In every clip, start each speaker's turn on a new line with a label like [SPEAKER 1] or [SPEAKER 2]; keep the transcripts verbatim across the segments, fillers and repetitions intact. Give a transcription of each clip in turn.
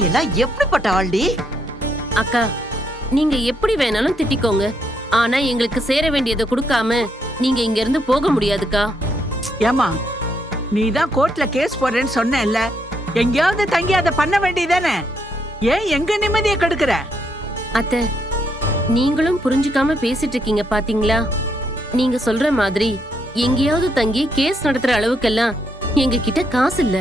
[SPEAKER 1] எல்லாம் எப்படிப்பட்ட ஆள்டி?
[SPEAKER 2] அக்கா, நீங்க எப்படி வேணாலும் திட்டிக்கோங்க. ஆனா எங்களுக்கு சேர வேண்டியதை கொடுக்காம நீங்க இங்க இருந்து போக முடியாதுக்கா.
[SPEAKER 3] ஏமா, நீ தான் கோர்ட்ல கேஸ் போடுறேன்னு சொன்னேல்ல, எங்கேயாவது தங்கி அதை பண்ண வேண்டியதானே? ஏன் எங்க நிம்மதியை கெடுக்கிற?
[SPEAKER 2] அத்தை, நீங்களும் புரிஞ்சுக்காம பேசிட்டு இருக்கீங்க பாத்தீங்களா? நீங்க சொல்ற மாதிரி எங்கேயாவது தங்கி கேஸ் நடத்துற அளவுக்கெல்லாம் எங்க கிட்ட காசு இல்ல.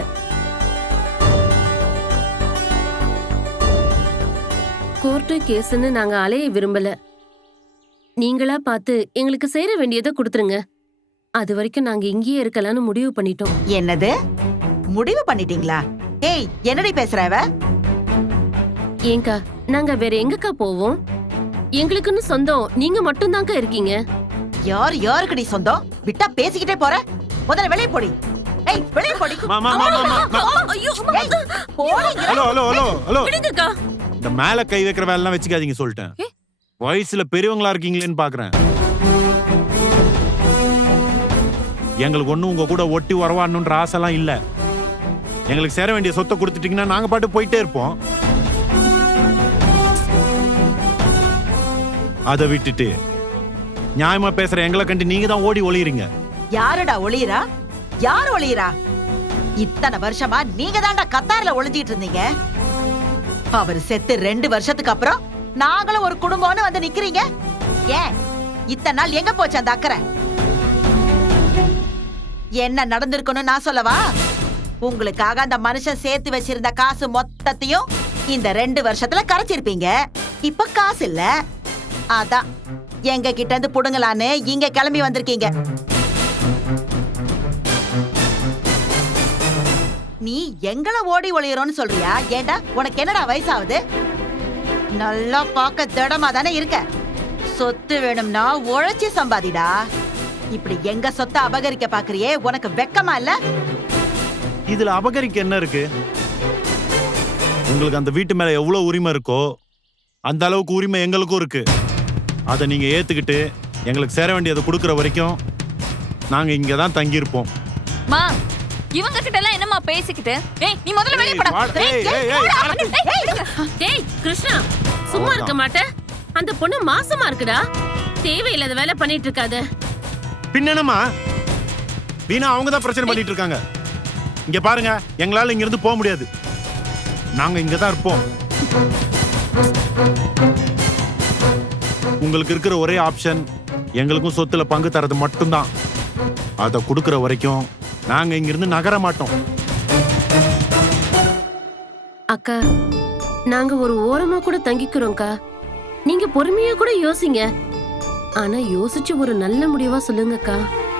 [SPEAKER 2] கோர்ட்டு கேஸ்ன்னு நாங்க அலைய விரும்பல. நீங்களா பார்த்து எங்களுக்கு சேர வேண்டியதை கொடுத்துருங்க. அது வரைக்கும் நாங்க இங்கேயே இருக்கலாம்னு முடிவு பண்ணிட்டோம்.
[SPEAKER 1] என்னது முடிவு பண்ணிட்டீங்களா? ஏய், என்னடி பேசுறவ?
[SPEAKER 2] ஏங்கா, நாங்க வேற எங்கக்கா போவோம்? எங்களுக்குன்னு சொந்தம் நீங்க மட்டும் தாங்க இருக்கீங்க.
[SPEAKER 1] யார் யாருக்குடி சொந்தம்? விட்டா பேசிக்கிட்டே போற. முதல்ல வெளியே போடி. ஏய், வெளியே போடி.
[SPEAKER 4] ஹலோ ஹலோ ஹலோ ஹலோ
[SPEAKER 2] விடுங்கக்கா.
[SPEAKER 4] இந்த மேல கை வைக்கிற வேலை எல்லாம் வச்சுக்காதீங்க சொல்லிட்டேன். வயசுல பெரியவங்களா இருக்கீங்களேன்னு பாக்குறேன். எங்களுக்கு ஒண்ணும் உங்க கூட ஒட்டி வரவானுன்ற ஆசைலாம் இல்ல. எங்களுக்கு சேர வேண்டிய சொத்தை கொடுத்துட்டீங்கன்னா நாங்க பாட்டு போயிட்டே இருப்போம். அதை விட்டுட்டு நியாயமா பேசுற எங்களை கண்டு நீங்க தான் ஓடி ஒளியறீங்க.
[SPEAKER 1] யாருடா ஒளியரா? யார் ஒளியரா? இத்தனை வருஷமா நீங்க தான்டா கத்தார்ல ஒளிஞ்சிட்டு இருந்தீங்க. அவர் செத்து ரெண்டு வருஷத்துக்கு அப்புறம் நாங்களும் ஒரு குடும்பம்னு வந்து நிக்கிறீங்க. ஏன் இத்தனை நாள் எங்க போச்சு அந்த அக்கறை? என்ன நடந்திருக்குன்னு நான் சொல்லவா? உங்களுக்காக அந்த மனுஷன் சேர்த்து வச்சிருந்த காசு மொத்தத்தையும் இந்த ரெண்டு வருஷத்துல கரைச்சிருப்பீங்க. இப்ப காசு இல்ல, அதான் எங்க கிட்ட இருந்து புடுங்கலான்னு இங்க கிளம்பி வந்திருக்கீங்க. நீ எங்களை ஓடி ஒளியறோன்னு சொல்றியா? ஏண்டா, உனக்கு என்னடா வயசாகுது? நல்லா பார்க்க திடமா தானே இருக்க. சொத்து வேணும்னா உழைச்சி சம்பாதிடா. இப்படி எங்க சொத்தை அபகரிக்க பாக்குறியே, உனக்கு வெக்கமா இல்ல?
[SPEAKER 4] இதுல அபகரிக்க என்ன இருக்கு? உங்களுக்கு அந்த வீட்டு மேல எவ்வளவு உரிமை இருக்கோ அந்த அளவுக்கு உரிமை எங்களுக்கும் இருக்கு. அதை நீங்க ஏத்துக்கிட்டு எங்களுக்கு சேர வேண்டியதை கொடுக்கற வரைக்கும் நாங்க இங்கதான் தங்கி இருப்போம்.
[SPEAKER 5] மா, இவங்க கிட்ட எல்லாம் என்னமா பேசிக்கிட்டு? ஏய், நீ முதல்ல வெளிய போடா.
[SPEAKER 4] ஏய் ஏய் ஏய்
[SPEAKER 2] டேய் கிருஷ்ணா, சும்மா இருக்க மாட்டே? அந்த பொண்ணு மாசமா இருக்குடா. தேவையில்லாத வேலை பண்ணிட்டு இருக்காத.
[SPEAKER 4] பின்னமா வீணா அவங்க தான் பிரச்சனை பண்ணிட்டு இருக்காங்க. இங்க பாருங்க, எங்களால இங்க இருந்து போக முடியாது. நாங்க இங்க தான் இருப்போம். உங்களுக்கு இருக்கிற ஒரே ஆப்ஷன் எங்களுக்கும் சொத்துல பங்கு தரது மட்டும்தான். அதை கொடுக்கற வரைக்கும் நாங்க இங்க இருந்து நகர மாட்டோம்.
[SPEAKER 2] அக்கா, நாங்க ஒரு ஓரமா கூட தங்கிக்கிறோம்க்கா. நீங்க பொறுமையா கூட யோசிங்க. ஆனா யோசிச்சு ஒரு நல்ல முடிவா சொல்லுங்கக்கா.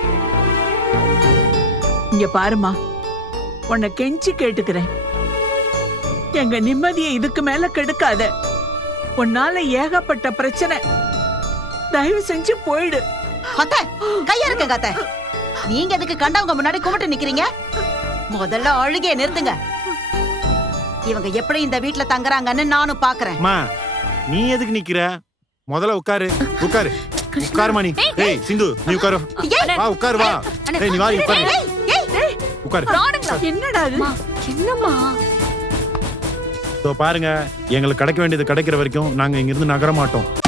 [SPEAKER 3] இங்க பாருமா, உன்னை கெஞ்சி கேட்டுக்கிறேன். எங்க நிம்மதியை இதுக்கு மேல கெடுக்காத. உன்னால ஏகப்பட்ட பிரச்சனை. தயவு செஞ்சு போயிடு.
[SPEAKER 1] அத்தை, கையா இருக்க அத்தை. நீங்க எதுக்கு கண்டவங்க முன்னாடி கும்பிட்டு நிக்கிறீங்க? முதல்ல அழுகைய நிறுத்துங்க. இவங்க எப்படி இந்த வீட்டுல தங்குறாங்கன்னு நானும் பாக்குறேன்.
[SPEAKER 4] அம்மா, நீ எதுக்கு நிக்கிற? முதல்ல உட்காரு உட்காரு உட்காருமா. நீ ஏய் சிந்து, நீ உட்காரு. வா உட்காரு வா. ஏய் நீ வா உட்காரு. உட்காரு.
[SPEAKER 3] என்னடா இது?
[SPEAKER 5] என்னம்மா?
[SPEAKER 4] பாருங்க, எங்களுக்கு கிடைக்க வேண்டியது கிடைக்கிற வரைக்கும் நாங்க இங்க இருந்து நகர மாட்டோம்.